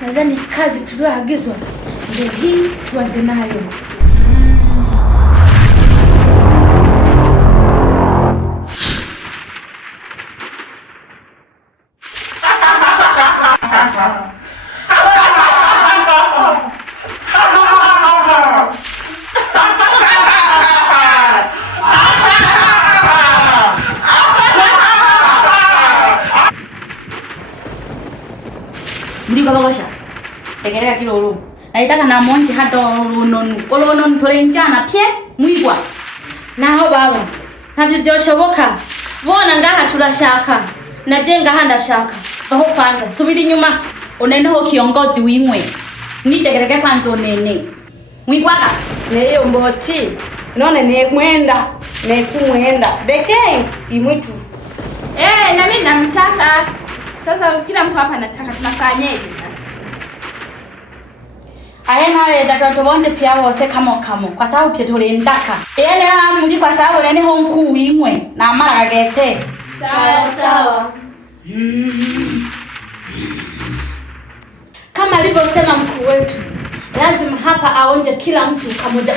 Nadhani kazi tuliyoagizwa ndio hii, tuanze nayo. Ndiko bagosha. Tegereka kilolo. Naitaka na monti hata olonon tolenjana pye mwigwa. Naho baba. Navyoshoboka. Bona ngaha turashaka. Najenga handa shaka. Baho kwanza subiri nyuma. Uneneho kiongozi wimwe. Nitegereke kwanza unene. Mwigwaga. Neyo mboti. None nekwenda. Nekumwenda. Dekei imwitu. Na mimi namtaka. Sasa kila mtu hapa anataka, tunafanyaje sasa? Ayena wale dakika bonje pia wose kamo kwa sababu pia tulindaka. Mudi kwa sababu nene honku wimwe na mara gete. Sawa. Kama alivyosema mkuu wetu, lazima hapa aonje kila mtu kamoja.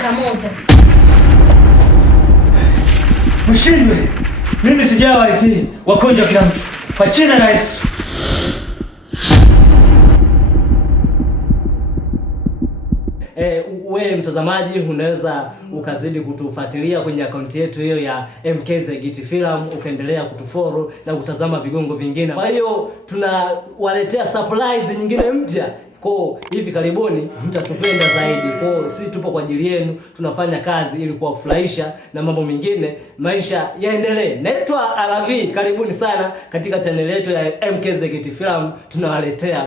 Mshindwe. Mimi sijawa hivi wakonja kila mtu. Kwa jina la Yesu. Wewe mtazamaji unaweza ukazidi kutufuatilia kwenye akaunti yetu hiyo ya MKZGT Film, ukaendelea kutufollow na kutazama vigongo vingine. Kwa hiyo tunawaletea surprise nyingine mpya. Kwa hivi karibuni mtatupenda zaidi. Kwa si tupo kwa ajili yenu, tunafanya kazi ili kuwafurahisha na mambo mengine maisha yaendelee. Naitwa Alavi, karibuni sana katika channel yetu ya MKZGT Film tunawaletea